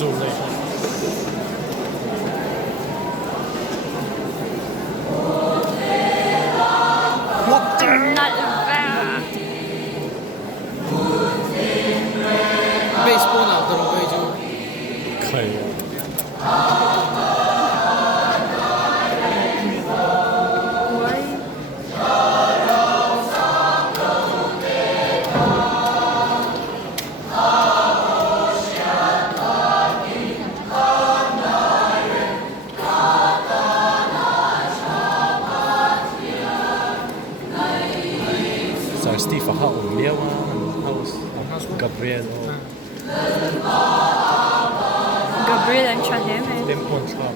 zoomเลยครับ What the Not bad. Baseball na dorogoy jo. ใครอะ Why? Så Steve har om Lewa House Gabriel och Gabriel and Chademe. Dem på en slag